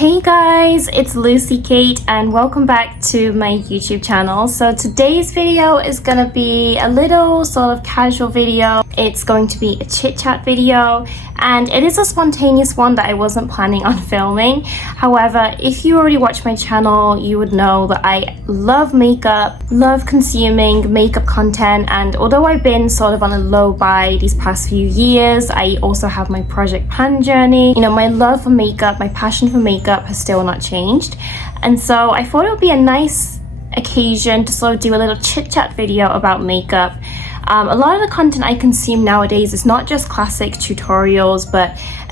Hey guys, it's Lucy Kate and welcome back to my YouTube channel. So today's video is gonna be a little sort of casual video. It's going to be a chit chat video and it is a spontaneous one that I wasn't planning on filming. However, if you already watch my channel, you would know that I love makeup, love consuming makeup content, and although I've been sort of on a low buy these past few years, I also have my Project Pan journey. You know, my love for makeup, my passion for makeup has still not changed, and so I thought it would be a nice occasion to sort of do a little chit chat video about makeup. A lot of the content I consume nowadays is not just classic tutorials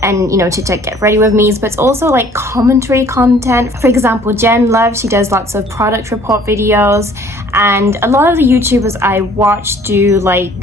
and you know, chit chat get ready with me's, but it's also like commentary content. For example, Jen Love, she does lots of product report videos, and a lot of the YouTubers I watch do like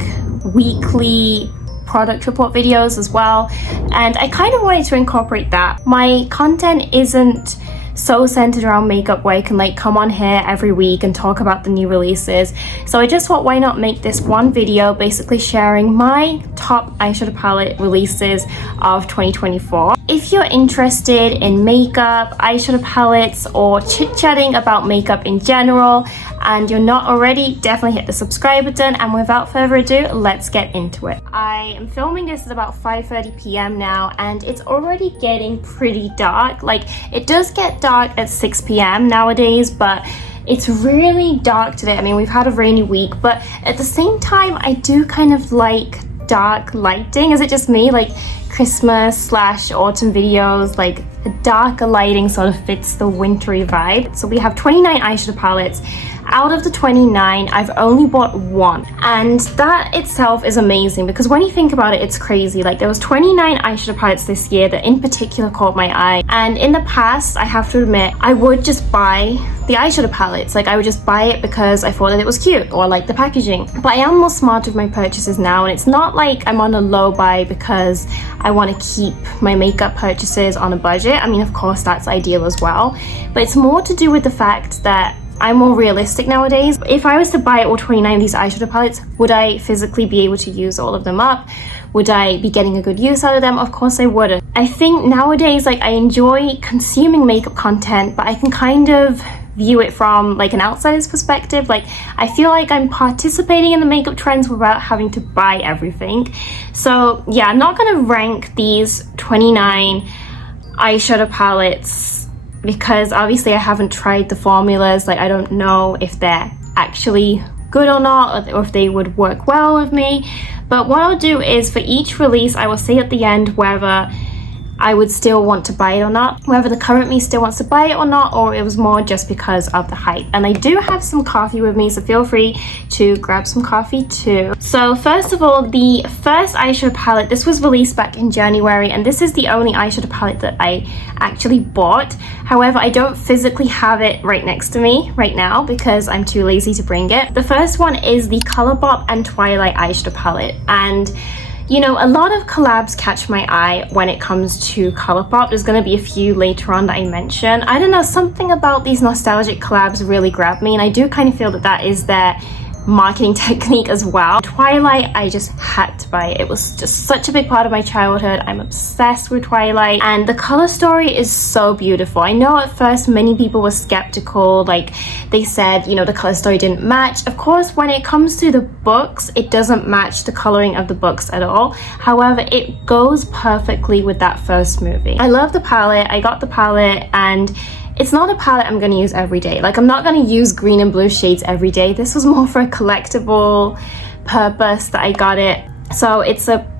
weekly product report videos as well, and I kind of wanted to incorporate that. My content isn't so centered around makeup where I can like come on here every week and talk about the new releases, so I just thought, why not make this one video basically sharing my top eyeshadow palette releases of 2024. If you're interested in makeup, eyeshadow palettes, or chit-chatting about makeup in general and you're not already, definitely hit the subscribe button, and without further ado, let's get into it. I am filming this at about 5:30 p.m. now and it's already getting pretty dark. Like, it does get dark at 6 p.m. nowadays, but it's really dark today. I mean, we've had a rainy week, but at the same time I do kind of like dark lighting. Is it just me? Like Christmas / autumn videos, like darker lighting sort of fits the wintry vibe. So we have 29 eyeshadow palettes. Out of the 29, I've only bought one, and that itself is amazing because when you think about it, it's crazy. Like, there was 29 eyeshadow palettes this year that in particular caught my eye, and in the past, I have to admit, I would just buy the eyeshadow palettes. Like, I would just buy it because I thought that it was cute or like the packaging. But I am more smart with my purchases now, and it's not like I'm on a low buy because I want to keep my makeup purchases on a budget. I mean, of course, that's ideal as well, but it's more to do with the fact that I'm more realistic nowadays. If I was to buy all 29 of these eyeshadow palettes, would I physically be able to use all of them up? Would I be getting a good use out of them? Of course I wouldn't. I think nowadays, like, I enjoy consuming makeup content, but I can kind of view it from like an outsider's perspective. Like, I feel like I'm participating in the makeup trends without having to buy everything. So yeah, I'm not gonna rank these 29 eyeshadow palettes because obviously I haven't tried the formulas. Like, I don't know if they're actually good or not, or if they would work well with me. But what I'll do is, for each release, I will say at the end whether I would still want to buy it or not, whether the current me still wants to buy it or not, or it was more just because of the hype. And I do have some coffee with me, so feel free to grab some coffee too. So first of all, the first eyeshadow palette, this was released back in January, and this is the only eyeshadow palette that I actually bought. However, I don't physically have it right next to me right now because I'm too lazy to bring it. The first one is the ColourPop and Twilight eyeshadow palette, and you know, a lot of collabs catch my eye when it comes to ColourPop. There's going to be a few later on that I mention. I don't know, something about these nostalgic collabs really grabbed me, and I do kind of feel that that is their marketing technique as well. Twilight, I just had to buy it. It was just such a big part of my childhood. I'm obsessed with Twilight, and the color story is so beautiful. I know at first many people were skeptical, like they said, you know, the color story didn't match. Of course, when it comes to the books, it doesn't match the coloring of the books at all. However, it goes perfectly with that first movie. I love the palette. I got the palette, and it's not a palette I'm going to use every day. Like, I'm not going to use green and blue shades every day. This was more for a collectible purpose that I got it. So it's a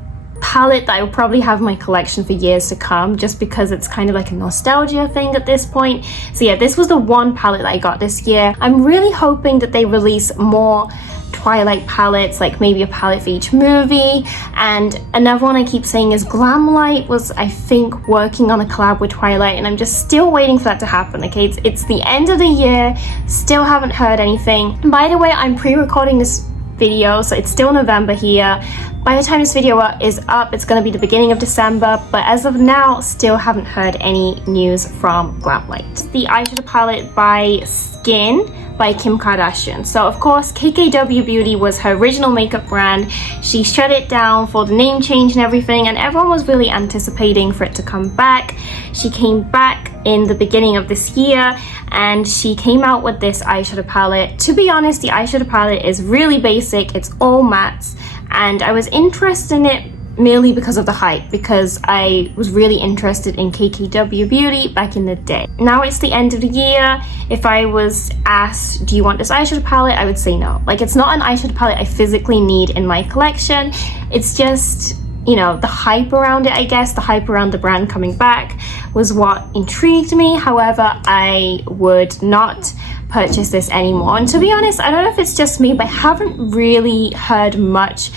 palette that I will probably have in my collection for years to come, just because it's kind of like a nostalgia thing at this point. So yeah, this was the one palette that I got this year. I'm really hoping that they release more Twilight palettes, like maybe a palette for each movie. And another one I keep saying is Glamlight was, I think, working on a collab with Twilight, and I'm just still waiting for that to happen. Okay, it's the end of the year, still haven't heard anything. And by the way, I'm pre-recording this video, so it's still November here. By the time this video is up, it's going to be the beginning of December, but as of now, still haven't heard any news from Glamlight. The eyeshadow palette by Skin by Kim Kardashian. So of course, KKW Beauty was her original makeup brand. She shut it down for the name change and everything, and everyone was really anticipating for it to come back. She came back in the beginning of this year, and she came out with this eyeshadow palette. To be honest, the eyeshadow palette is really basic. It's all mattes, and I was interested in it merely because of the hype, because I was really interested in KKW beauty back in the day. Now it's the end of the year. If I was asked, do you want this eyeshadow palette, I would say no. Like, it's not an eyeshadow palette I physically need in my collection. It's just, you know, the hype around it, I guess. The hype around the brand coming back was what intrigued me. However, I would not purchase this anymore. And to be honest, I don't know if it's just me, but I haven't really heard much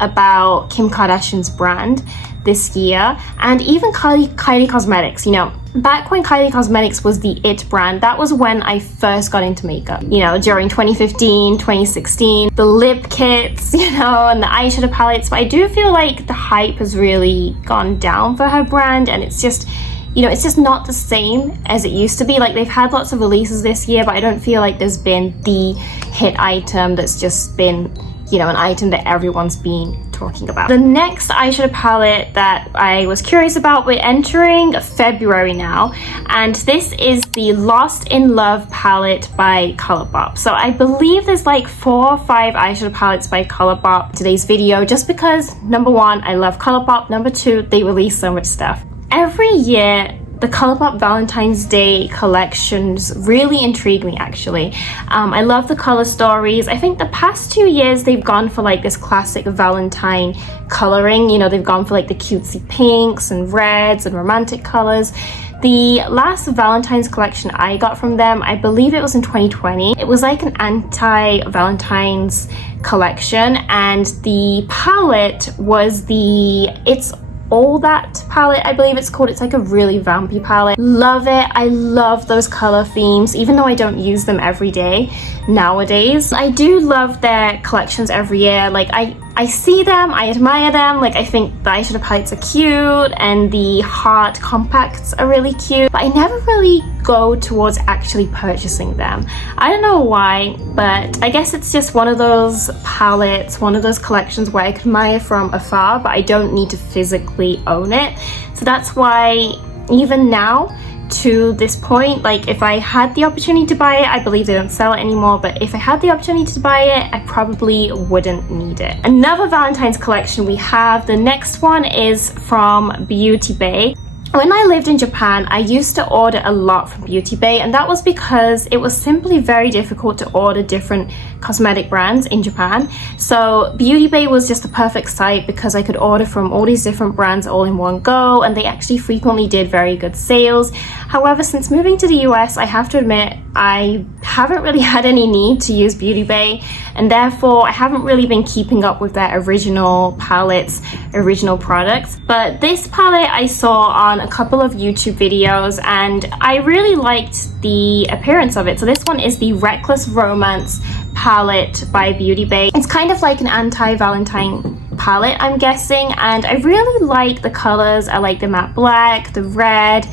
about Kim Kardashian's brand this year, and even Kylie Cosmetics. You know, back when Kylie Cosmetics was the it brand, that was when I first got into makeup, you know, during 2015, 2016, the lip kits, you know, and the eyeshadow palettes. But I do feel like the hype has really gone down for her brand, and it's just, you know, it's just not the same as it used to be. Like, they've had lots of releases this year, but I don't feel like there's been the hit item that's just been, you know, an item that everyone's been talking about. The next eyeshadow palette that I was curious about, we're entering February now, and this is the Lost in Love palette by Colourpop. So I believe there's like 4 or 5 eyeshadow palettes by Colourpop in today's video, just because, number one, I love Colourpop, number two, they release so much stuff. Every year, the Colourpop Valentine's Day collections really intrigue me, actually. I love the color stories. I think the past 2 years they've gone for like this classic Valentine coloring. You know, they've gone for like the cutesy pinks and reds and romantic colors. The last Valentine's collection I got from them, I believe it was in 2020. It was like an anti-Valentine's collection, and the palette was the It's All That palette, I believe it's called. It's like a really vampy palette. Love it. I love those color themes, even though I don't use them every day nowadays. I do love their collections every year. Like, I see them, I admire them. Like, I think the eyeshadow palettes are cute and the heart compacts are really cute, but I never really go towards actually purchasing them. I don't know why, but I guess it's just one of those palettes, one of those collections where I admire from afar, but I don't need to physically own it. So that's why even now, to this point, like, if I had the opportunity to buy it, I believe they don't sell it anymore, but if I had the opportunity to buy it, I probably wouldn't need it. Another Valentine's collection we have, the next one is from Beauty Bay. When I lived in Japan, I used to order a lot from Beauty Bay, and that was because it was simply very difficult to order different cosmetic brands in Japan. So Beauty Bay was just the perfect site because I could order from all these different brands all in one go, and they actually frequently did very good sales. However, since moving to the US, I have to admit I haven't really had any need to use Beauty Bay, and therefore I haven't really been keeping up with their original palettes, original products. But this palette I saw on a couple of YouTube videos, and I really liked the appearance of it. So this one is the Reckless Romance palette by Beauty Bay. It's kind of like an anti-Valentine palette, I'm guessing, and I really like the colors. I like the matte black, the red.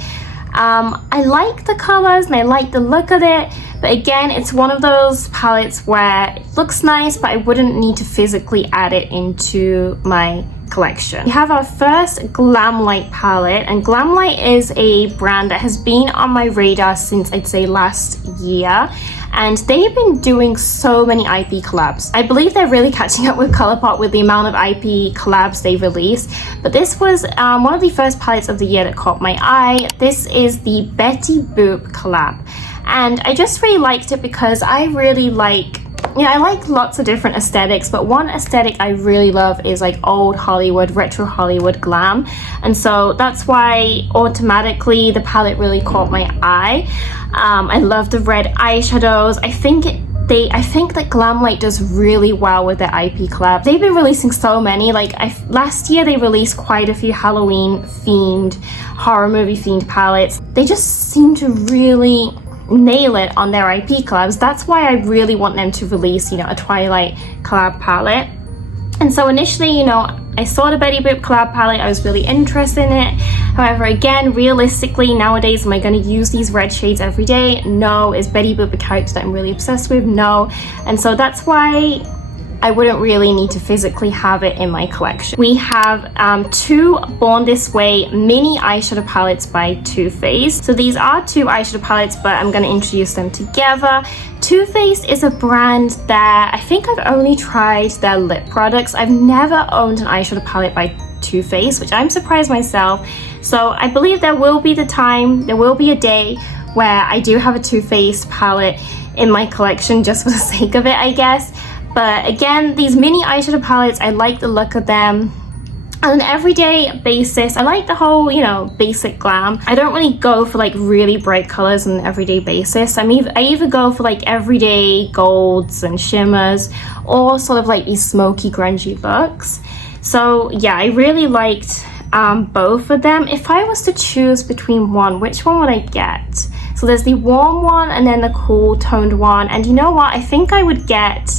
I like the colors and I like the look of it, but again, it's one of those palettes where it looks nice, but I wouldn't need to physically add it into my collection. We have our first Glamlight palette, and Glamlight is a brand that has been on my radar since, I'd say, last year, and they've been doing so many IP collabs. I believe they're really catching up with Colourpop with the amount of IP collabs they've released, but this was one of the first palettes of the year that caught my eye. This is the Betty Boop collab, and I just really liked it because I really like, I like lots of different aesthetics, but one aesthetic I really love is like old Hollywood, retro Hollywood glam, and so that's why automatically the palette really caught my eye. I love the red eyeshadows. I think that Glamlight does really well with their IP collab. They've been releasing so many. Like, last year they released quite a few Halloween themed, horror movie themed palettes. They just seem to really nail it on their IP collabs. That's why I really want them to release, a Twilight collab palette. And so initially, I saw the Betty Boop collab palette. I was really interested in it. However, again, realistically, nowadays, am I going to use these red shades every day? No. Is Betty Boop a character that I'm really obsessed with? No. And so that's why I wouldn't really need to physically have it in my collection. We have two Born This Way mini eyeshadow palettes by Too Faced. So these are two eyeshadow palettes, but I'm going to introduce them together. Too Faced is a brand that I think I've only tried their lip products. I've never owned an eyeshadow palette by Too Faced, which I'm surprised myself. So I believe there will be a day where I do have a Too Faced palette in my collection just for the sake of it, I guess. But again, these mini eyeshadow palettes, I like the look of them. On an everyday basis, I like the whole, you know, basic glam. I don't really go for like really bright colors on an everyday basis. I either go for like everyday golds and shimmers, or sort of like these smoky, grungy looks. So yeah, I really liked both of them. If I was to choose between one, which one would I get? So there's the warm one and then the cool toned one. And you know what? I think I would get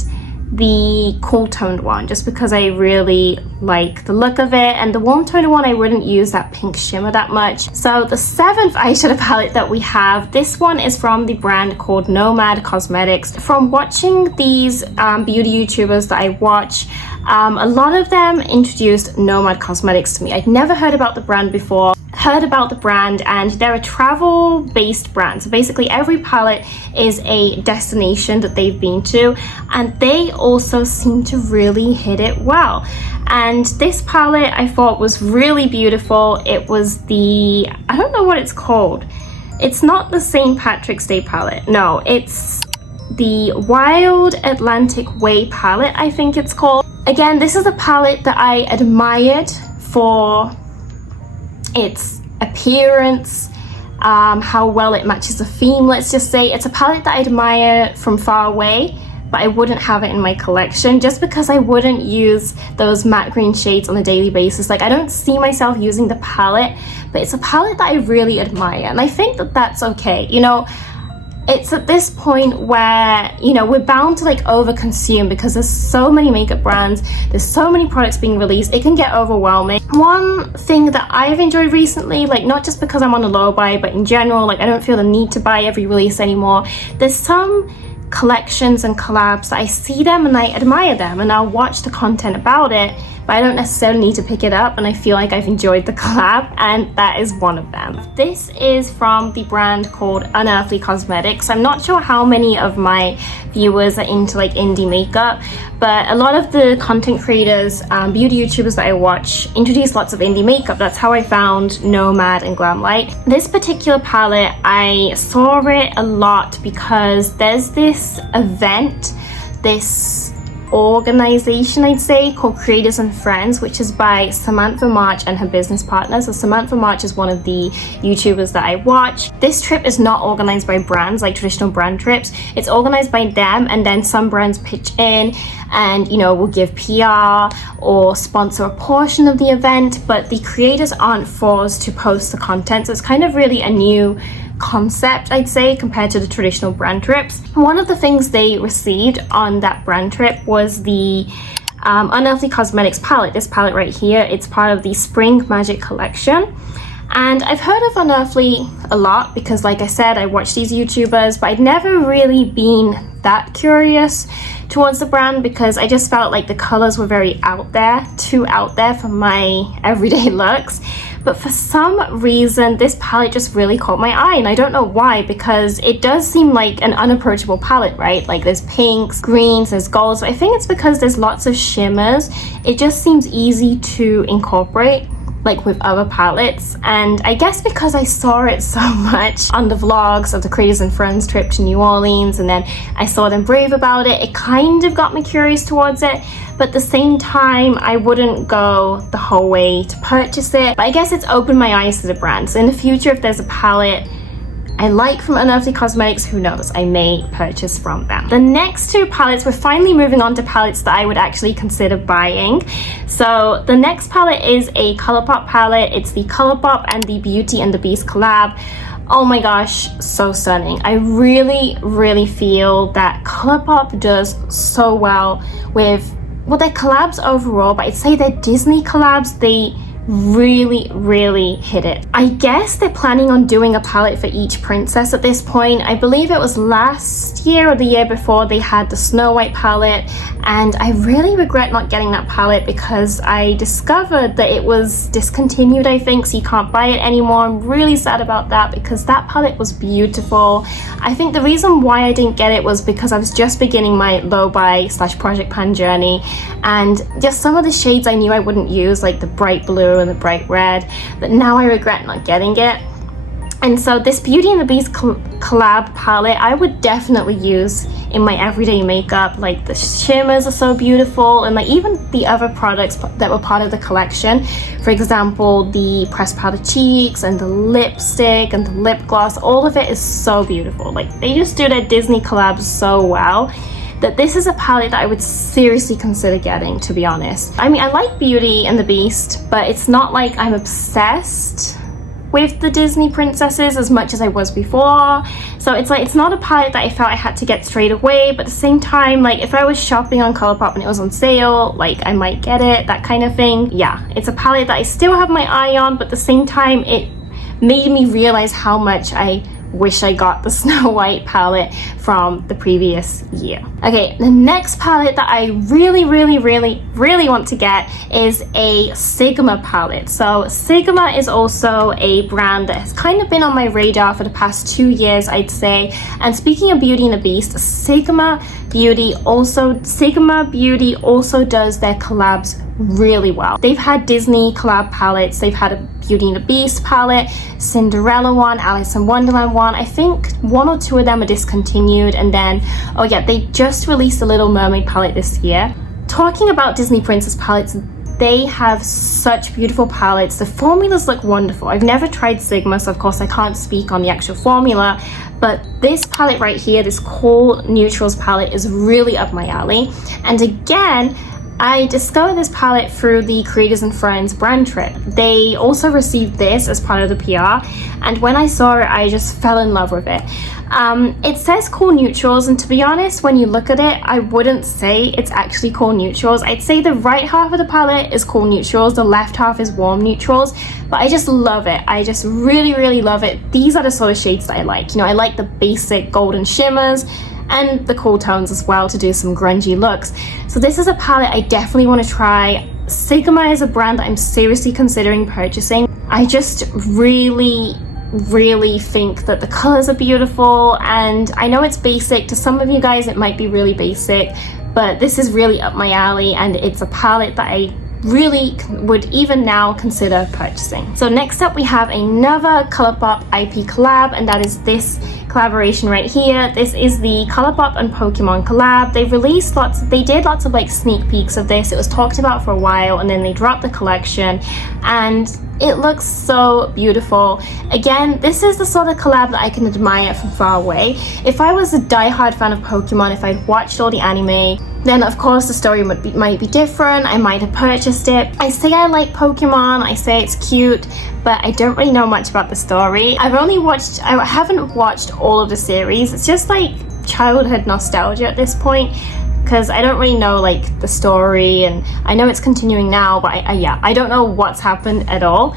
the cool toned one just because I really like the look of it, and the warm toned one I wouldn't use that pink shimmer that much. So the seventh eyeshadow palette that we have, this one is from the brand called Nomad Cosmetics. From watching these beauty YouTubers that I watch, a lot of them introduced Nomad Cosmetics to me. I'd never heard about the brand before. Heard about the brand, and they're a travel based brand, so basically every palette is a destination that they've been to, and they also seem to really hit it well. And this palette I thought was really beautiful. It was the, I don't know what it's called, it's not the St. Patrick's Day palette, no, it's the Wild Atlantic Way palette, I think it's called. Again, this is a palette that I admired for its appearance, how well it matches the theme. Let's just say it's a palette that I admire from far away, but I wouldn't have it in my collection just because I wouldn't use those matte green shades on a daily basis. Like, I don't see myself using the palette, but it's a palette that I really admire, and I think that that's okay. You know, it's at this point where, you know, we're bound to like overconsume because there's so many makeup brands, there's so many products being released, it can get overwhelming. One thing that I've enjoyed recently, like not just because I'm on a low buy, but in general, like I don't feel the need to buy every release anymore. There's some collections and collabs that I see them and I admire them, and I'll watch the content about it, but I don't necessarily need to pick it up, and I feel like I've enjoyed the collab, and that is one of them. This is from the brand called Unearthly Cosmetics. I'm not sure how many of my viewers are into like indie makeup, but a lot of the content creators, beauty YouTubers that I watch introduce lots of indie makeup. That's how I found Nomad and Glamlight. This particular palette, I saw it a lot because there's this event, this organization I'd say called Creators and Friends, which is by Samantha March and her business partner. So Samantha March is one of the YouTubers that I watch. This trip is not organized by brands like traditional brand trips. It's organized by them, and then some brands pitch in and, you know, will give PR or sponsor a portion of the event, but the creators aren't forced to post the content. So it's kind of really a new concept, I'd say, compared to the traditional brand trips. One of the things they received on that brand trip was the Unearthly Cosmetics palette. This palette right here, it's part of the Spring Magic collection. And I've heard of Unearthly a lot because, like I said, I watch these YouTubers, but I'd never really been that curious towards the brand because I just felt like the colors were very out there, too out there for my everyday looks. But for some reason, this palette just really caught my eye, and I don't know why, because it does seem like an unapproachable palette, right? Like there's pinks, greens, there's golds, but I think it's because there's lots of shimmers. It just seems easy to incorporate like with other palettes, and I guess because I saw it so much on the vlogs of the Creators and Friends trip to New Orleans, and then I saw them brave about it, it kind of got me curious towards it. But at the same time, I wouldn't go the whole way to purchase it. But I guess it's opened my eyes to the brand. So in the future, if there's a palette I like from Unearthly Cosmetics, who knows, I may purchase from them. The next two palettes, we're finally moving on to palettes that I would actually consider buying. So the next palette is a ColourPop palette. It's the ColourPop and the Beauty and the Beast collab. Oh my gosh, so stunning. I really feel that ColourPop does so well with, well, their collabs overall, but I'd say their Disney collabs, they really hit it. I guess they're planning on doing a palette for each princess at this point. I believe it was last year or the year before they had the Snow White palette, and I really regret not getting that palette because I discovered that it was discontinued, I think, so you can't buy it anymore. I'm really sad about that because that palette was beautiful. I think the reason why I didn't get it was because I was just beginning my low buy / project pan journey, and just some of the shades I knew I wouldn't use, like the bright blue and the bright red, but now I regret not getting it. And so this Beauty and the Beast collab palette I would definitely use in my everyday makeup. Like the shimmers are so beautiful, and like even the other products that were part of the collection, for example the pressed powder cheeks and the lipstick and the lip gloss, all of it is so beautiful. Like they just do their Disney collabs so well that this is a palette that I would seriously consider getting, to be honest. I mean, I like Beauty and the Beast, but it's not like I'm obsessed with the Disney princesses as much as I was before. So it's like, it's not a palette that I felt I had to get straight away, but at the same time, like if I was shopping on Colourpop and it was on sale, like I might get it, that kind of thing. Yeah, it's a palette that I still have my eye on, but at the same time, it made me realize how much I wish I got the Snow White palette from the previous year. Okay, the next palette that I really want to get is a Sigma palette. So Sigma is also a brand that has kind of been on my radar for the past 2 years, I'd say. And speaking of Beauty and the Beast, Sigma Beauty also does their collabs really well. They've had Disney collab palettes, they've had a Beauty and the Beast palette, Cinderella one, Alice in Wonderland one. I think 1 or 2 of them are discontinued, and then, oh yeah, they just released a Little Mermaid palette this year. Talking about Disney princess palettes, they have such beautiful palettes. The formulas look wonderful. I've never tried Sigma, so of course I can't speak on the actual formula, but this palette right here, this Cool Neutrals palette, is really up my alley. And again, I discovered this palette through the Creators and Friends brand trip. They also received this as part of the PR, and when I saw it, I just fell in love with it. It says Cool Neutrals, and to be honest, when you look at it, I wouldn't say it's actually Cool Neutrals. I'd say the right half of the palette is Cool Neutrals, the left half is Warm Neutrals, but I just love it. I just really love it. These are the sort of shades that I like. You know, I like the basic golden shimmers and the cool tones as well to do some grungy looks. So this is a palette I definitely want to try. Sigma is a brand that I'm seriously considering purchasing. I just really think that the colors are beautiful, and I know it's basic. To some of you guys it might be really basic, but this is really up my alley, and it's a palette that I really would even now consider purchasing. So next up we have another Colourpop IP collab, and that is this collaboration right here. This is the Colourpop and Pokemon collab. They did lots of like sneak peeks of this. It was talked about for a while, and then they dropped the collection, and it looks so beautiful. Again, this is the sort of collab that I can admire from far away. If I was a diehard fan of Pokemon, if I'd watched all the anime, then of course the story might be different. I might have purchased it. I say I like Pokemon, I say it's cute, but I don't really know much about the story. I haven't watched all of the series. It's just like childhood nostalgia at this point, because I don't really know like the story, and I know it's continuing now, but I don't know what's happened at all.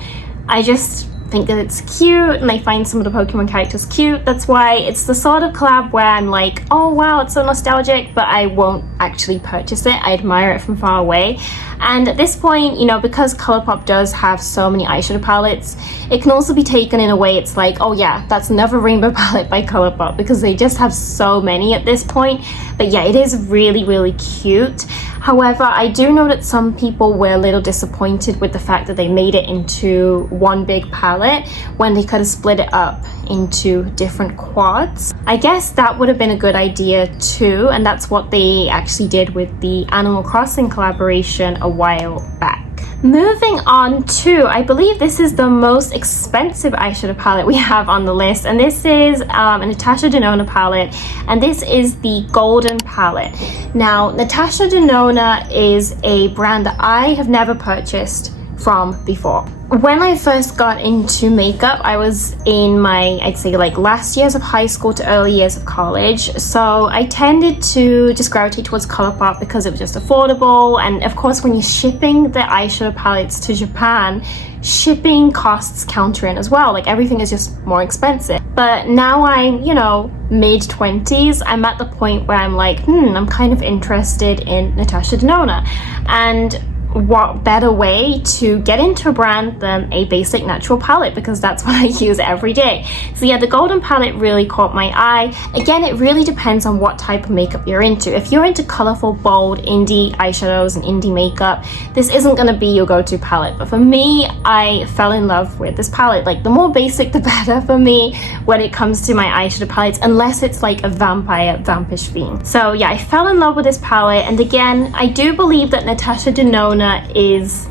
I just think that it's cute, and I find some of the Pokemon characters cute. That's why it's the sort of collab where I'm like, oh wow, it's so nostalgic, but I won't actually purchase it. I admire it from far away. And at this point, you know, because Colourpop does have so many eyeshadow palettes, it can also be taken in a way it's like, oh yeah, that's another rainbow palette by Colourpop, because they just have so many at this point. But yeah, it is really cute. However, I do know that some people were a little disappointed with the fact that they made it into one big palette when they could have split it up into different quads. I guess that would have been a good idea too, and that's what they actually did with the Animal Crossing collaboration a while back. Moving on to, I believe this is the most expensive eyeshadow palette we have on the list, and this is a Natasha Denona palette, and this is the Golden palette. Now, Natasha Denona is a brand that I have never purchased from before. When I first got into makeup, I was in my, I'd say like last years of high school to early years of college. So I tended to just gravitate towards ColourPop because it was just affordable. And of course, when you're shipping the eyeshadow palettes to Japan, shipping costs counter in as well. Like everything is just more expensive. But now I'm, you know, mid-20s, I'm at the point where I'm like, I'm kind of interested in Natasha Denona. And what better way to get into a brand than a basic natural palette, because that's what I use every day. So yeah, the golden palette really caught my eye. Again, it really depends on what type of makeup you're into. If you're into colorful, bold, indie eyeshadows and indie makeup, this isn't going to be your go-to palette. But for me, I fell in love with this palette. Like the more basic, the better for me when it comes to my eyeshadow palettes, unless it's like a vampish theme. So yeah, I fell in love with this palette. And again, I do believe that Natasha Denona is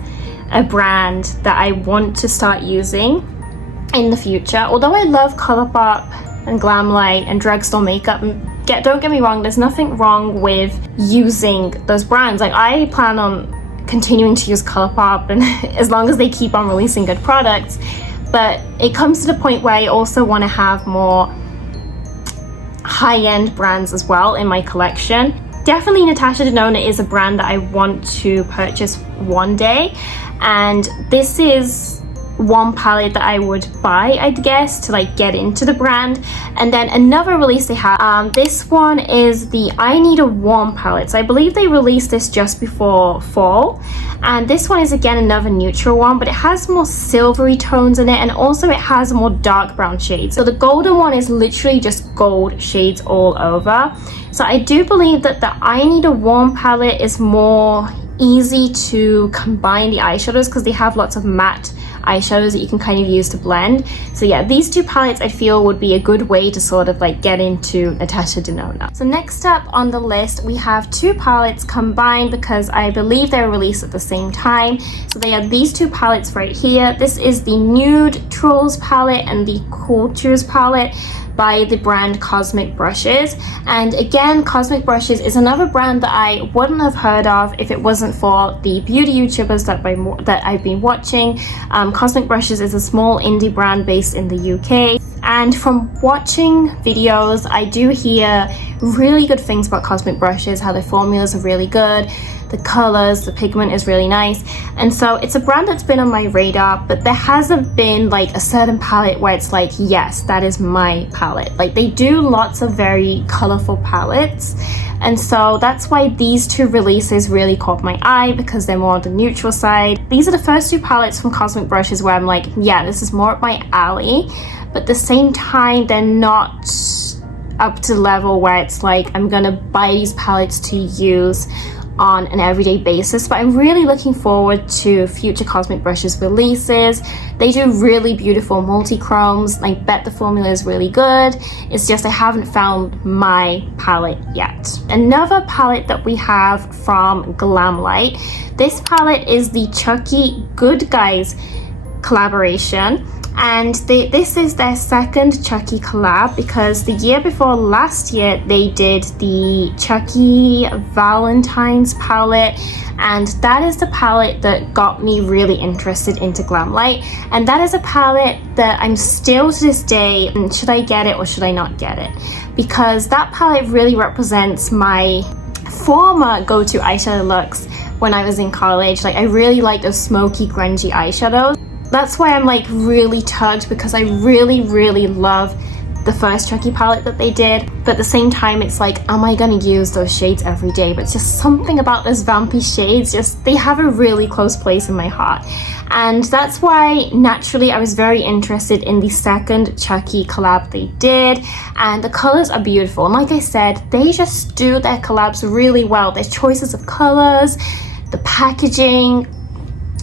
a brand that I want to start using in the future. Although I love ColourPop and Glamlight and drugstore makeup, don't get me wrong, there's nothing wrong with using those brands. Like I plan on continuing to use ColourPop and as long as they keep on releasing good products, but it comes to the point where I also want to have more high-end brands as well in my collection. Definitely Natasha Denona is a brand that I want to purchase one day, and this is one palette that I would buy, I'd guess, to like get into the brand. And then another release they have, this one is the I Need a Warm palette. So I believe they released this just before fall, and this one is again another neutral one, but it has more silvery tones in it, and also it has more dark brown shades. So the golden one is literally just gold shades all over. So I do believe that the I Need a Warm palette is more easy to combine the eyeshadows because they have lots of matte eyeshadows that you can kind of use to blend. So yeah, these two palettes I feel would be a good way to sort of like get into Natasha Denona. So next up on the list, we have two palettes combined because I believe they were released at the same time. So they are these two palettes right here. This is the Nude Trolls palette and the Cultures palette by the brand Cosmic Brushes. And again, Cosmic Brushes is another brand that I wouldn't have heard of if it wasn't for the beauty YouTubers that I've been watching. Cosmic Brushes is a small indie brand based in the UK. And from watching videos, I do hear really good things about Cosmic Brushes, how their formulas are really good, the colors, the pigment is really nice. And so it's a brand that's been on my radar, but there hasn't been like a certain palette where it's like, yes, that is my palette. Like they do lots of very colorful palettes. And so that's why these two releases really caught my eye, because they're more on the neutral side. These are the first two palettes from Cosmic Brushes where I'm like, yeah, this is more up my alley. But at the same time, they're not up to the level where it's like, I'm gonna buy these palettes to use on an everyday basis. But I'm really looking forward to future Cosmic Brushes releases. They do really beautiful multi-chromes. I bet the formula is really good. It's just I haven't found my palette yet. Another palette that we have from Glamlight. This palette is the Chucky Good Guys collaboration. And this is their second Chucky collab, because the year before last year they did the Chucky Valentine's palette, and that is the palette that got me really interested into Glamlight. And that is a palette that I'm still to this day, should I get it or should I not get it? Because that palette really represents my former go-to eyeshadow looks when I was in college. Like I really like those smoky, grungy eyeshadows. That's why I'm like really tugged, because I really love the first Chucky palette that they did. But at the same time, it's like, am I gonna use those shades every day? But it's just something about those vampy shades, just they have a really close place in my heart. And that's why naturally I was very interested in the second Chucky collab they did. And the colors are beautiful. And like I said, they just do their collabs really well. Their choices of colors, the packaging.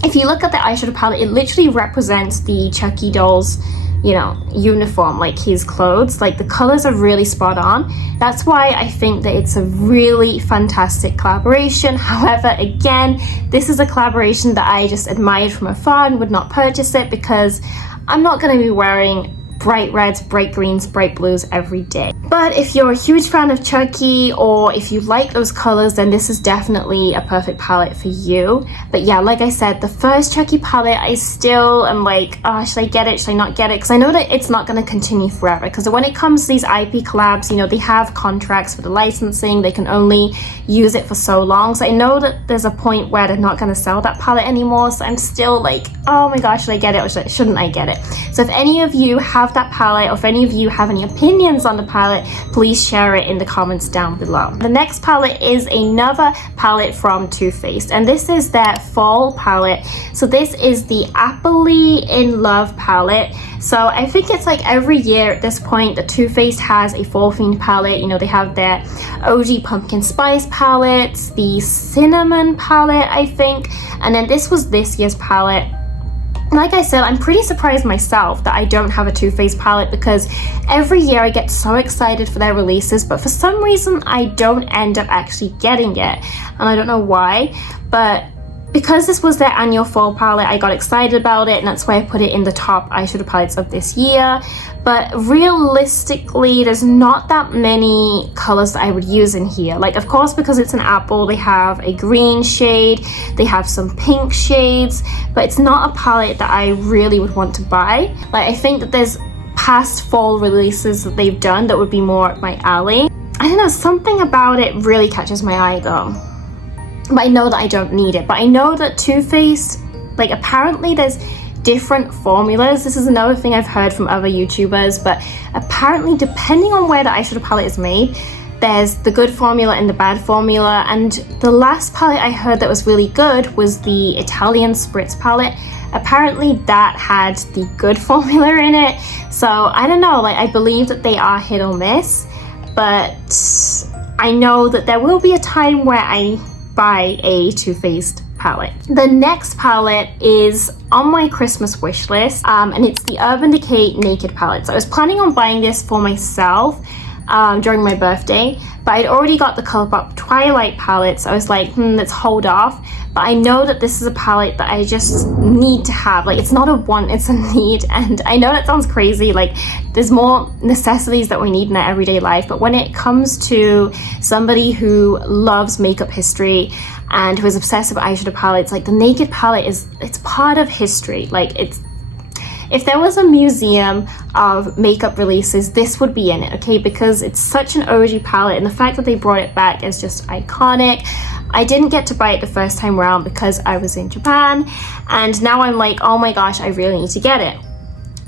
If you look at the eyeshadow palette, it literally represents the Chucky doll's, you know, uniform, like his clothes. Like the colors are really spot on. That's why I think that it's a really fantastic collaboration. However, again, this is a collaboration that I just admired from afar and would not purchase it, because I'm not going to be wearing bright reds, bright greens, bright blues every day. But if you're a huge fan of Chucky, or if you like those colors, then this is definitely a perfect palette for you. But yeah, like I said, the first Chucky palette, I still am like, oh, should I get it? Should I not get it? Because I know that it's not going to continue forever. Because when it comes to these IP collabs, you know, they have contracts for the licensing. They can only use it for so long. So I know that there's a point where they're not going to sell that palette anymore. So I'm still like, oh my gosh, should I get it or shouldn't I get it? So if any of you have that palette, or if any of you have any opinions on the palette, please share it in the comments down below. The next palette is another palette from Too Faced, and this is their fall palette. So this is the Happily in Love palette. So I think it's like every year at this point that Too Faced has a fall themed palette. You know, they have their OG pumpkin spice palettes, the cinnamon palette, I think, and then this was this year's palette. Like I said, I'm pretty surprised myself that I don't have a Too Faced palette, because every year I get so excited for their releases, but for some reason I don't end up actually getting it, and I don't know why. But because this was their annual fall palette, I got excited about it, and that's why I put it in the top eyeshadow palettes of this year. But realistically, there's not that many colors that I would use in here. Like, of course, because it's an apple, they have a green shade, they have some pink shades, but it's not a palette that I really would want to buy. Like, I think that there's past fall releases that they've done that would be more up my alley. I don't know, something about it really catches my eye though. But I know that I don't need it. But I know that Too Faced, like, apparently there's different formulas. This is another thing I've heard from other YouTubers, but apparently depending on where the eyeshadow palette is made, there's the good formula and the bad formula. And the last palette I heard that was really good was the Italian Spritz palette. Apparently that had the good formula in it. So I don't know, like, I believe that they are hit or miss, but I know that there will be a time where I buy a Too Faced palette. The next palette is on my Christmas wish list, and it's the Urban Decay Naked palette. So I was planning on buying this for myself during my birthday, but I'd already got the Colourpop Twilight palette, so I was like, let's hold off. But I know that this is a palette that I just need to have. Like, it's not a want, it's a need. And I know that sounds crazy, like there's more necessities that we need in our everyday life, but when it comes to somebody who loves makeup history and who is obsessed with eyeshadow palettes, like the Naked palette it's part of history. Like, if there was a museum of makeup releases, this would be in it, okay? Because it's such an OG palette, and the fact that they brought it back is just iconic. I didn't get to buy it the first time around because I was in Japan, and now I'm like, oh my gosh, I really need to get it.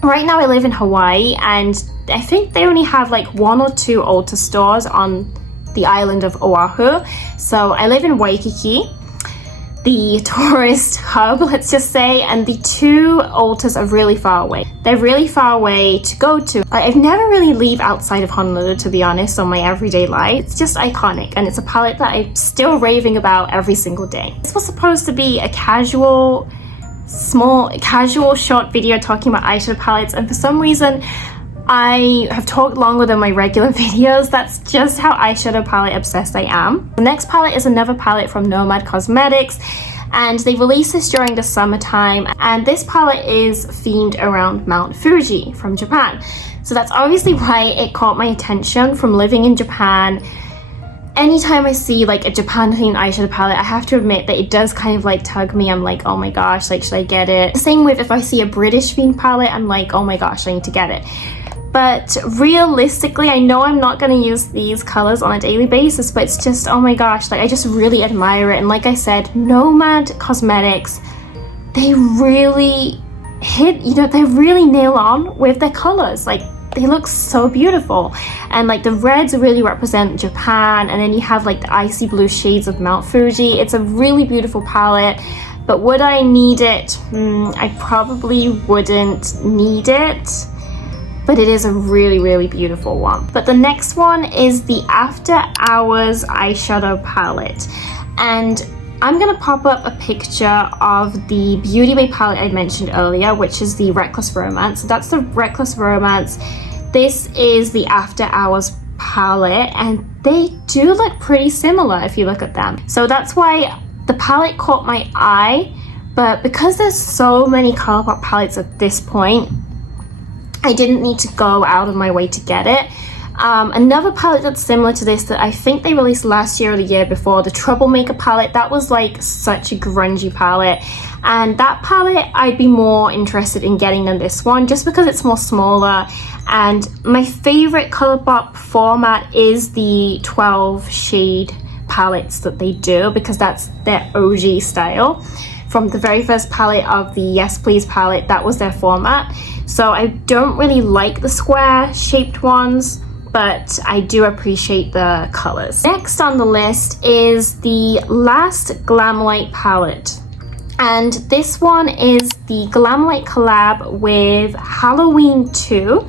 Right now I live in Hawaii, and I think they only have like 1 or 2 Ulta stores on the island of Oahu. So I live in Waikiki, the tourist hub, let's just say, and the 2 Ultas are really far away. They're really far away to go to. I've never really leave outside of Honolulu, to be honest, on my everyday life. It's just iconic, and it's a palette that I'm still raving about every single day. This was supposed to be a casual short video talking about eyeshadow palettes, and for some reason I have talked longer than my regular videos. That's just how eyeshadow palette obsessed I am. The next palette is another palette from Nomad Cosmetics, and they release this during the summertime, and this palette is themed around Mount Fuji from Japan. So that's obviously why it caught my attention. From living in Japan, anytime I see like a Japan themed eyeshadow palette, I have to admit that it does kind of like tug me. I'm like, oh my gosh, like, should I get it? Same with if I see a British themed palette, I'm like, oh my gosh, I need to get it. But realistically, I know I'm not going to use these colors on a daily basis, but it's just, oh my gosh, like, I just really admire it. And like I said, Nomad Cosmetics, they really hit, you know, they really nail on with their colors. Like, they look so beautiful, and like the reds really represent Japan, and then you have like the icy blue shades of Mount Fuji. It's a really beautiful palette, but would I need it? I probably wouldn't need it, but it is a really, really beautiful one. But the next one is the After Hours eyeshadow palette, and I'm gonna pop up a picture of the Beauty Bay palette I mentioned earlier, which is the Reckless Romance. So that's the Reckless Romance. This is the After Hours palette, and they do look pretty similar if you look at them. So that's why the palette caught my eye, but because there's so many Colourpop palettes at this point, I didn't need to go out of my way to get it. Another palette that's similar to this that I think they released last year or the year before, the Troublemaker palette. That was like such a grungy palette, and that palette I'd be more interested in getting than this one just because it's more smaller. And my favorite ColourPop format is the 12 shade palettes that they do, because that's their OG style. From the very first palette of the Yes Please palette, that was their format. So I don't really like the square shaped ones, but I do appreciate the colors. Next on the list is the last Glamlight palette. And this one is the Glamlight collab with Halloween 2,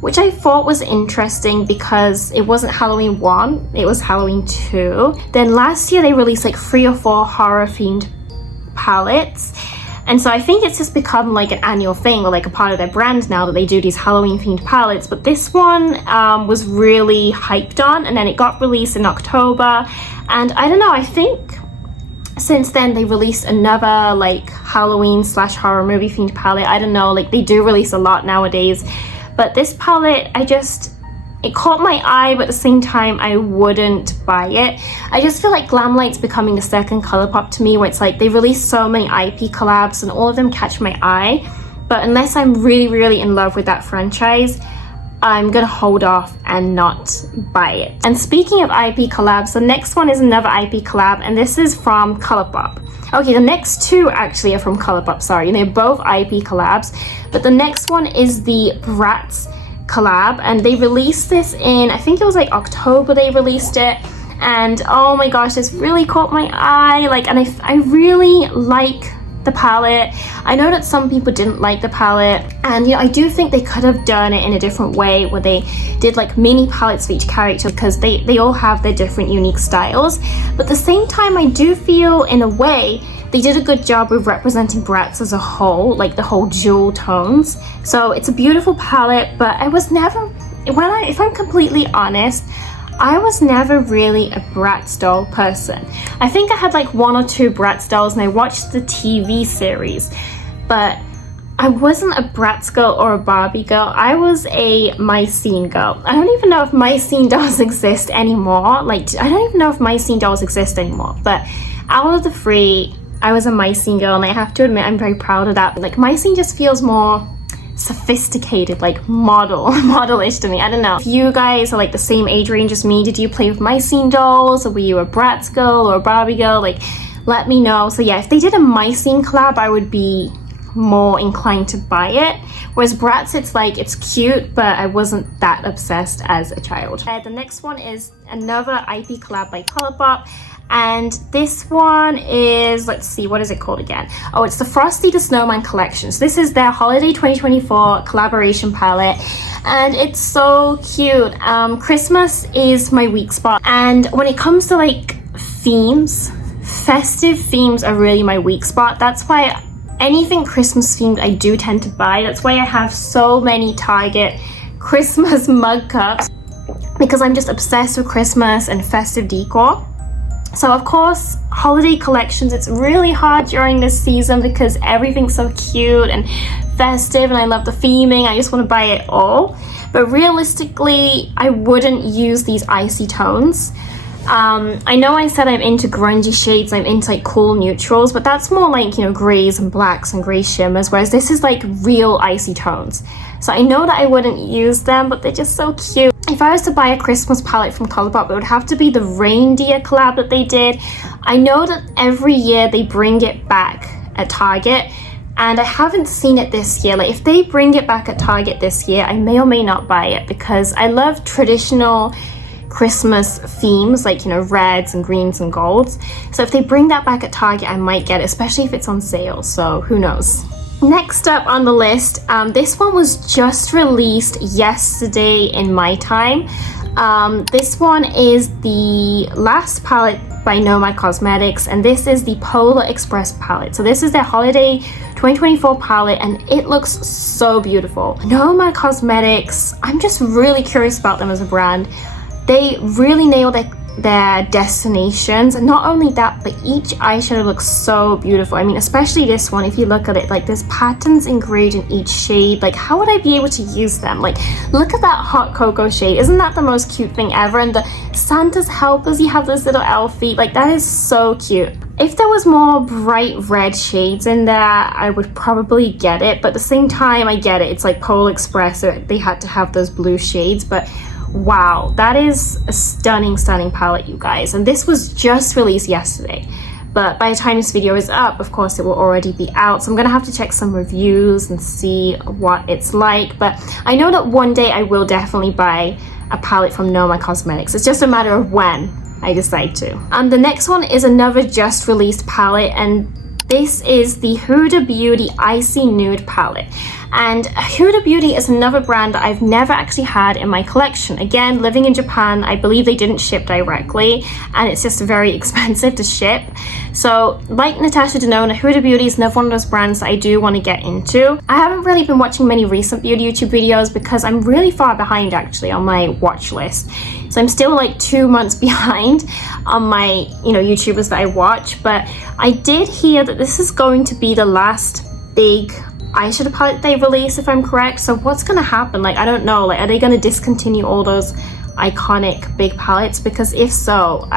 which I thought was interesting because it wasn't Halloween 1, it was Halloween 2. Then last year they released like 3 or 4 horror themed palettes. And so I think it's just become like an annual thing, or like a part of their brand now, that they do these Halloween themed palettes. But this one was really hyped on, and then it got released in October. And I don't know, I think since then they released another like Halloween / horror movie themed palette. I don't know, like they do release a lot nowadays. But this palette, it caught my eye, but at the same time I wouldn't buy it. I just feel like Glamlight's becoming the second ColourPop to me, where it's like they release so many IP collabs and all of them catch my eye, but unless I'm really in love with that franchise, I'm gonna hold off and not buy it. And speaking of IP collabs, the next one is another IP collab, and this is from ColourPop. Okay, the next two actually are from ColourPop, sorry, and they're both IP collabs, but the next one is the Bratz collab, and they released this in, I think it was like October they released it, and oh my gosh, this really caught my eye. Like, and I really like the palette. I know that some people didn't like the palette, and you know, I do think they could have done it in a different way, where they did like mini palettes for each character, because they all have their different unique styles. But at the same time, I do feel in a way they did a good job with representing Bratz as a whole, like the whole jewel tones. So it's a beautiful palette, but I was never, if I'm completely honest, I was never really a Bratz doll person. I think I had like 1 or 2 Bratz dolls, and I watched the TV series, but I wasn't a Bratz girl or a Barbie girl. I was a Mycene girl. I don't even know if Mycene dolls exist anymore. Like, I don't even know if Mycene dolls exist anymore, but out of the 3, I was a Mycene girl, and I have to admit I'm very proud of that. Like, Mycene just feels more sophisticated, like model-ish to me. I don't know. If you guys are like the same age range as me, did you play with Mycene dolls, or were you a Bratz girl or a Barbie girl? Like, let me know. So yeah, if they did a Mycene collab, I would be more inclined to buy it. Whereas Bratz, it's like, it's cute, but I wasn't that obsessed as a child. The next one is another IP collab by ColourPop. And this one is, let's see, what is it called again? Oh, it's the Frosty the Snowman collection. So this is their Holiday 2024 collaboration palette, and it's so cute. Christmas is my weak spot, and when it comes to like themes, festive themes are really my weak spot. That's why anything Christmas themed I do tend to buy. That's why I have so many Target Christmas mug cups, because I'm just obsessed with Christmas and festive decor. So of course, holiday collections, it's really hard during this season because everything's so cute and festive, and I love the theming. I just want to buy it all. But realistically, I wouldn't use these icy tones. I know I said I'm into grungy shades, I'm into like cool neutrals, but that's more like, you know, grays and blacks and gray shimmers, whereas this is like real icy tones. So I know that I wouldn't use them, but they're just so cute. If I was to buy a Christmas palette from ColourPop, it would have to be the reindeer collab that they did. I know that every year they bring it back at Target, and I haven't seen it this year. Like, if they bring it back at Target this year, I may or may not buy it, because I love traditional Christmas themes, like, you know, reds and greens and golds. So if they bring that back at Target, I might get it, especially if it's on sale, so who knows. Next up on the list, this one was just released yesterday in my time. This one is the last palette by Nomad Cosmetics, and this is the Polar Express palette. So this is their Holiday 2024 palette, and it looks so beautiful. Nomad Cosmetics, I'm just really curious about them as a brand. They really nail their destinations. And not only that, but each eyeshadow looks so beautiful. I mean, especially this one, if you look at it, like there's patterns engraved in each shade. Like, how would I be able to use them? Like, look at that hot cocoa shade. Isn't that the most cute thing ever? And the Santa's helpers, you have this little elf feet. Like, that is so cute. If there was more bright red shades in there, I would probably get it. But at the same time, I get it. It's like Polar Express, so they had to have those blue shades. But wow, that is a stunning, stunning palette, you guys. And this was just released yesterday. But by the time this video is up, of course, it will already be out. So I'm gonna have to check some reviews and see what it's like. But I know that one day I will definitely buy a palette from Noma Cosmetics. It's just a matter of when I decide to. The next one is another just released palette, and this is the Huda Beauty Icy Nude palette. And Huda Beauty is another brand that I've never actually had in my collection. Again, living in Japan, I believe they didn't ship directly, and it's just very expensive to ship. So like Natasha Denona, Huda Beauty is another one of those brands that I do want to get into. I haven't really been watching many recent beauty YouTube videos because I'm really far behind actually on my watch list. So I'm still like 2 months behind on my, YouTubers that I watch. But I did hear that this is going to be the last big eyeshadow palette they release, if I'm correct. So what's gonna happen? Like, I don't know, like, are they gonna discontinue all those iconic big palettes? Because if so,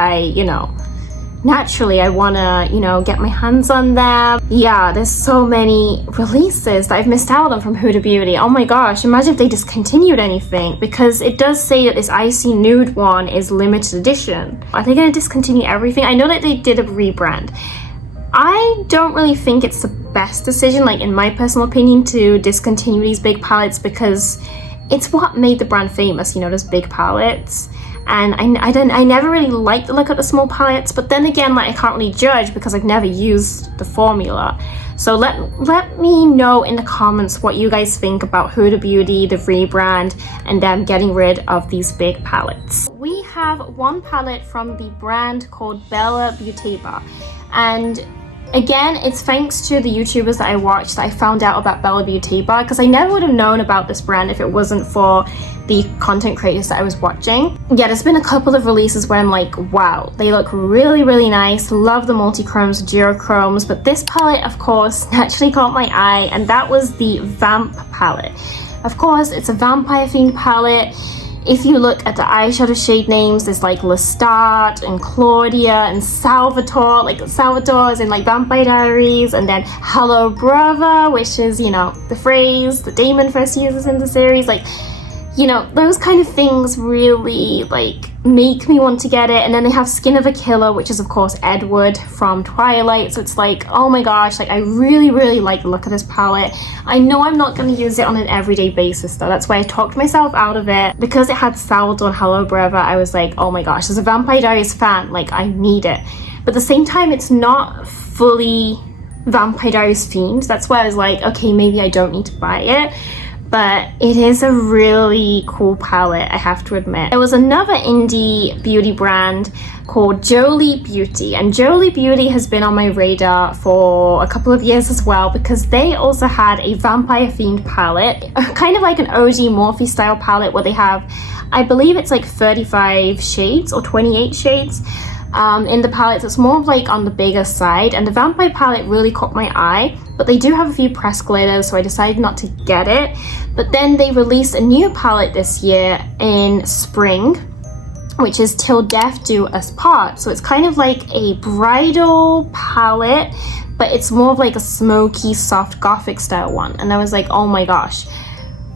naturally I wanna, get my hands on them. Yeah, there's so many releases that I've missed out on from Huda Beauty. Oh my gosh, imagine if they discontinued anything, because it does say that this Icy Nude one is limited edition. Are they gonna discontinue everything? I know that they did a rebrand. I don't really think it's the best decision, like in my personal opinion, to discontinue these big palettes, because it's what made the brand famous, those big palettes. And I never really liked the look of the small palettes, but then again, like, I can't really judge because I've never used the formula. So let me know in the comments what you guys think about Huda Beauty, the rebrand, and them getting rid of these big palettes. We have one palette from the brand called Bella Beauteba, and again, it's thanks to the YouTubers that I watched that I found out about Bella Beauteba, because I never would have known about this brand if it wasn't for the content creators that I was watching. Yeah, there's been a couple of releases where I'm like, wow, they look really, really nice. Love the multi-chromes, duochromes, but this palette, of course, naturally caught my eye, and that was the Vamp palette. Of course, it's a vampire themed palette. If you look at the eyeshadow shade names, there's like Lestat and Claudia and Salvatore, like Salvatore is in like Vampire Diaries, and then Hello Brother, which is, the phrase that Damon first uses in the series. Like, those kind of things really like make me want to get it. And then they have Skin of a Killer, which is of course Edward from Twilight. So it's like, oh my gosh, like I really, really like the look of this palette. I know I'm not going to use it on an everyday basis though. That's why I talked myself out of it. Because it had Salvatore and Hello Brother, I was like, oh my gosh, as a Vampire Diaries fan, like I need it. But at the same time, it's not fully Vampire Diaries themed. That's why I was like, okay, maybe I don't need to buy it. But it is a really cool palette, I have to admit. There was another indie beauty brand called Jolie Beauty, and Jolie Beauty has been on my radar for a couple of years as well, because they also had a vampire themed palette, kind of like an OG Morphe style palette, where they have, I believe it's like 35 shades or 28 shades in the palette. It's more of like on the bigger side, and the vampire palette really caught my eye. But they do have a few pressed glitters, so I decided not to get it. But then they released a new palette this year in spring, which is Till Death Do Us Part. So it's kind of like a bridal palette, but it's more of like a smoky, soft gothic style one. And I was like, oh my gosh,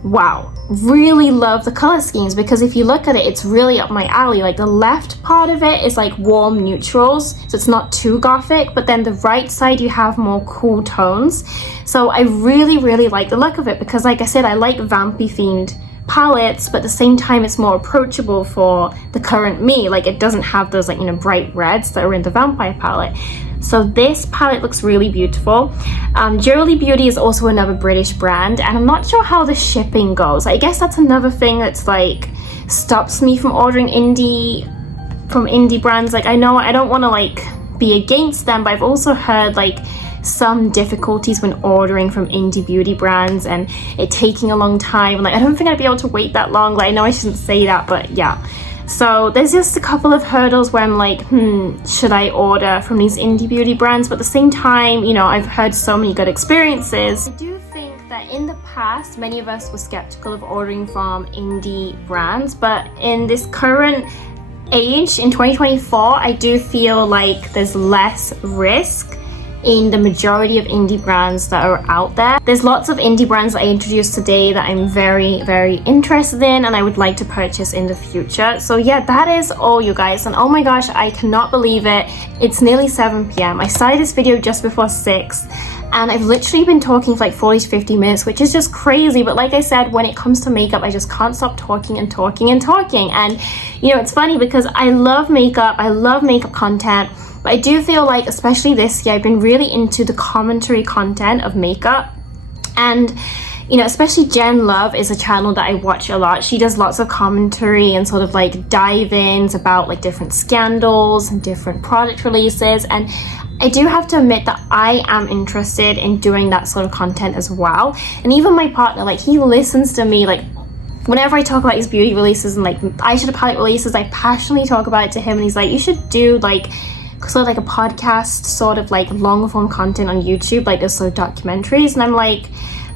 wow, really love the color schemes, because if you look at it, it's really up my alley. Like the left part of it is like warm neutrals, so it's not too gothic, but then the right side you have more cool tones. So I really, really like the look of it, because like I said, I like vampy themed palettes, but at the same time it's more approachable for the current me. Like it doesn't have those like, bright reds that are in the vampire palette. So this palette looks really beautiful. Jolie Beauty is also another British brand, and I'm not sure how the shipping goes. I guess that's another thing that's like stops me from ordering from indie brands. Like I know I don't want to like be against them, but I've also heard like some difficulties when ordering from indie beauty brands and it taking a long time. Like I don't think I'd be able to wait that long. Like I know I shouldn't say that, but yeah. So there's just a couple of hurdles where I'm like, should I order from these indie beauty brands? But at the same time, you know, I've heard so many good experiences. I do think that in the past, many of us were skeptical of ordering from indie brands, but in this current age, in 2024, I do feel like there's less risk in the majority of indie brands that are out there. There's lots of indie brands that I introduced today that I'm very, very interested in and I would like to purchase in the future. So yeah, that is all, you guys. And oh my gosh, I cannot believe it. It's nearly 7 p.m. I started this video just before 6 and I've literally been talking for like 40 to 50 minutes, which is just crazy. But like I said, when it comes to makeup, I just can't stop talking and talking and talking. And you know, it's funny because I love makeup, I love makeup content, but I do feel like, especially this year, I've been really into the commentary content of makeup. And you know, especially Jen Love is a channel that I watch a lot. She does lots of commentary and sort of like dive-ins about like different scandals and different product releases. And I do have to admit that I am interested in doing that sort of content as well. And even my partner, like, he listens to me, like, whenever I talk about these beauty releases and like eyeshadow palette releases, I passionately talk about it to him, and he's like, you should do like sort of like a podcast, sort of like long form content on YouTube, like those sort of documentaries. And I'm like,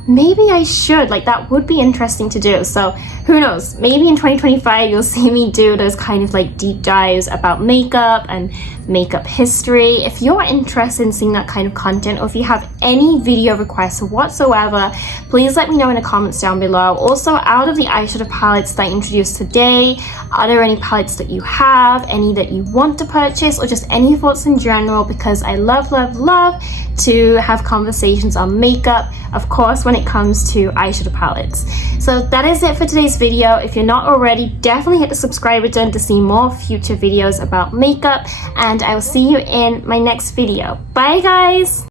maybe I should, like, that would be interesting to do. So who knows, maybe in 2025 you'll see me do those kind of like deep dives about makeup and makeup history. If you're interested in seeing that kind of content, or if you have any video requests whatsoever, please let me know in the comments down below. Also, out of the eyeshadow palettes that I introduced today, are there any palettes that you have, any that you want to purchase, or just any thoughts in general? Because I love, love, love to have conversations on makeup, of course, when it comes to eyeshadow palettes. So that is it for today's video. If you're not already, definitely hit the subscribe button to see more future videos about makeup, and I will see you in my next video. Bye guys!